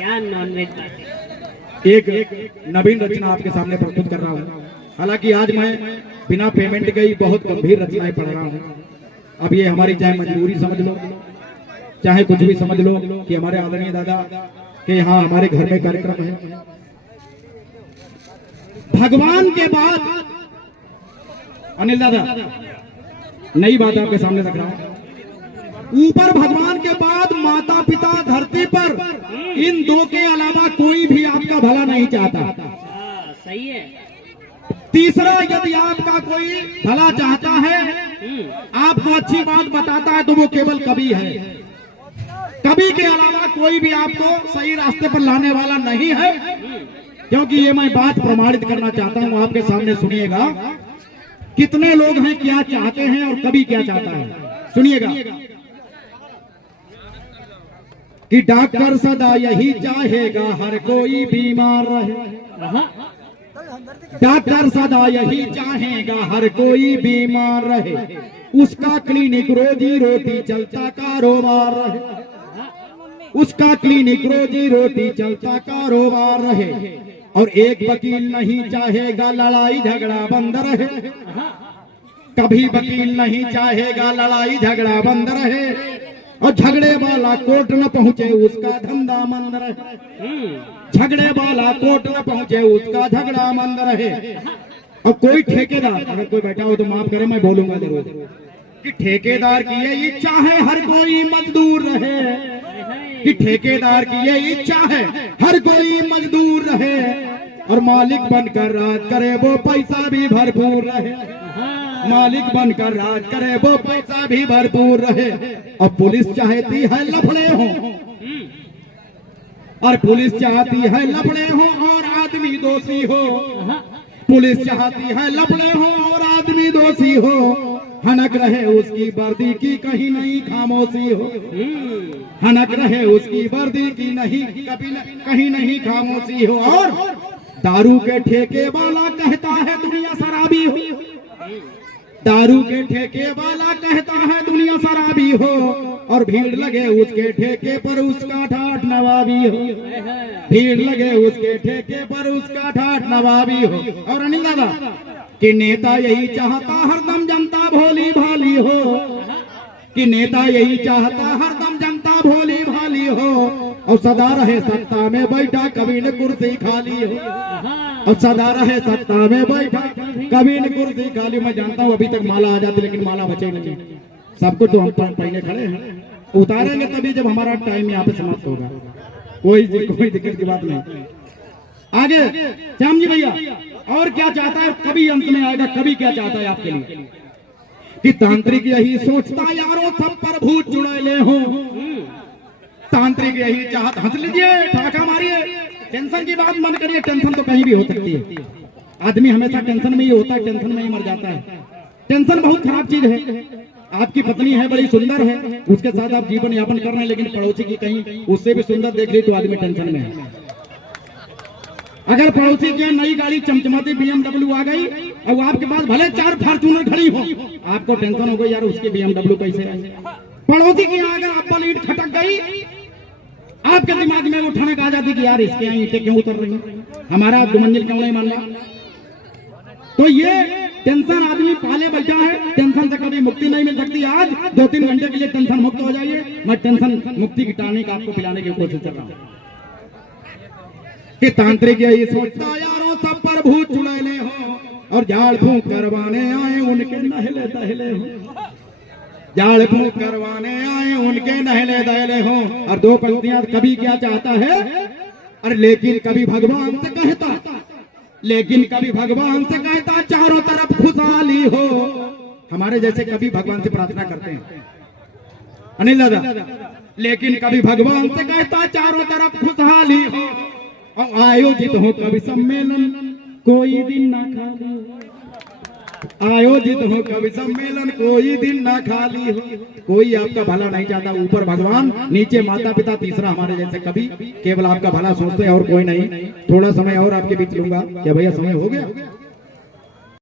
क्या नॉनवेज एक नवीन रचना आपके सामने प्रस्तुत कर रहा हूँ। हालांकि आज मैं बिना पेमेंट के ही बहुत गंभीर रचनाएं पढ़ रहा हूँ। अब ये हमारी चाहे मजबूरी समझ लो, चाहे कुछ भी समझ लो कि हमारे आदरणीय दादा के यहाँ हमारे घर में कार्यक्रम है। भगवान के बाद अनिल दादा नई बात आपके सामने रख रहा हूँ। ऊपर भगवान के बाद माता पिता धरती पर, इन दो के अलावा कोई भी आपका भला नहीं चाहता। सही है। तीसरा, यदि आपका कोई भला चाहता है, आपको अच्छी बात बताता है, तो वो केवल कवि है। कवि के अलावा कोई भी आपको सही रास्ते पर लाने वाला नहीं है। क्योंकि ये मैं बात प्रमाणित करना चाहता हूँ आपके सामने। सुनिएगा कितने लोग हैं, क्या चाहते हैं और कवि क्या चाहता है। सुनिएगा कि डॉक्टर सदा यही चाहेगा हर कोई बीमार रहे। डॉक्टर सदा यही चाहेगा हर कोई बीमार रहे, उसका क्लिनिक रोजी रोटी चलता कारोबार रहे। उसका क्लिनिक रोजी रोटी चलता कारोबार रहे। और एक वकील नहीं चाहेगा लड़ाई झगड़ा बंद रहे। कभी वकील नहीं चाहेगा लड़ाई झगड़ा बंद रहे। और झगड़े वाला कोर्ट न पहुंचे उसका धंधा मंद रहे। झगड़े वाला कोर्ट न पहुंचे उसका झगड़ा मंद रहे। और कोई ठेकेदार, अगर कोई बैठा हो तो माफ करे, मैं बोलूंगा जरूर, कि ठेकेदार की ये इच्छा है हर कोई मजदूर रहे। कि ठेकेदार की ये इच्छा है हर कोई मजदूर रहे। और मालिक बनकर राज करे वो पैसा भी भरपूर रहे। मालिक बनकर राज करे वो पैसा भी भरपूर रहे। और पुलिस चाहती है लफड़े हो, और पुलिस चाहती है लफड़े हो और आदमी दोषी हो। पुलिस चाहती है लफड़े हो और आदमी दोषी हो। हनक रहे उसकी वर्दी की कहीं नहीं खामोशी हो। हनक रहे उसकी वर्दी की नहीं कहीं नहीं खामोशी हो। और दारू के ठेके वाला कहता है दुनिया शराबी हो। दारू के ठेके वाला कहता है दुनिया शराबी हो। और भीड़ लगे उसके ठेके पर उसका ठाठ नवाबी हो। भीड़ लगे उसके ठेके पर उसका ठाठ नवाबी हो। और अनिल दादा कि नेता यही चाहता हरदम जनता भोली भाली हो। कि नेता यही चाहता हरदम जनता भोली भाली हो। और सदा रहे सत्ता में बैठा कभी न कुर्सी खाली हो। और सदा रहे सत्ता में बैठा कभी न कुर्सी खाली। मैं जानता हूँ अभी तक माला आ जाती, लेकिन माला बचे नहीं। सब कुछ तो हम पहले खड़े हैं, उतारेंगे तभी जब हमारा टाइम यहाँ पे समाप्त होगा। कोई दिक्कत की बात नहीं। आगे श्याम जी भैया और क्या चाहता है कभी अंत में आएगा। कभी क्या चाहता है आपके लिए कि तांत्रिक यही सोचता यारों सब पर भूत चुड़ैले हो। तांत्रिक यही चाहता, हंस लीजिए, ठाका मारिए, टेंशन की बात मन करिए। टेंशन तो कहीं भी हो सकती है। आदमी हमेशा टेंशन में ही होता है, टेंशन में ही मर जाता है। टेंशन बहुत खराब चीज है। आपकी पत्नी है, बड़ी सुंदर है, उसके साथ आप जीवन यापन कर रहे हैं, लेकिन पड़ोसी की कहीं उससे भी सुंदर देख ली तो आदमी टेंशन में है। अगर पड़ोसी की नई गाड़ी चमचमाती BMW आ गई और वो आपके पास भले 4 फॉर्च्यूनर खड़ी हो, आपको टेंशन हो गई यार उसकी BMW कैसे आई। पड़ोसी की अगर अब्बल ईंट खटक गई, आपके दिमाग में वो ठनक आ जाती कि यार इसके यहाँ ईंटें क्यों उतर रही, हमारा 2 मंजिल क्यों नहीं बन रहा। तो ये टेंशन आदमी पाले बैठा है, टेंशन से कभी मुक्ति नहीं मिल सकती। आज 2-3 घंटे के लिए टेंशन मुक्त हो जाइए। मैं टेंशन मुक्ति की टॉनिक आपको पिलाने की कोशिश कर रहा हूँ। कि तांत्रिक यही सोचता यारों सब पर भूत चुड़ैले हो। और झाड़ फूंक करवाने आए उनके नहले दहले हो। झाड़ फूंक करवाने आए उनके नहले दहले हो। और 2 पंक्तियां कभी क्या चाहता है, अरे लेकिन कभी भगवान से कहता, लेकिन कभी भगवान से कहता चारों तरफ खुशहाली हो। हमारे जैसे कभी भगवान से प्रार्थना करते हैं अनिल दादा, लेकिन कभी भगवान से कहता चारों तरफ खुशहाली हो। और आयोजित हो कभी सम्मेलन कोई दिन ना खाली। आयोजित हो कभी सम्मेलन कोई दिन ना खाली हो। कोई आपका भला नहीं चाहता, ऊपर भगवान, नीचे माता पिता, तीसरा हमारे जैसे कभी केवल आपका भला सोचते हैं और कोई नहीं। थोड़ा समय और आपके बीच लूंगा क्या भैया, समय हो गया।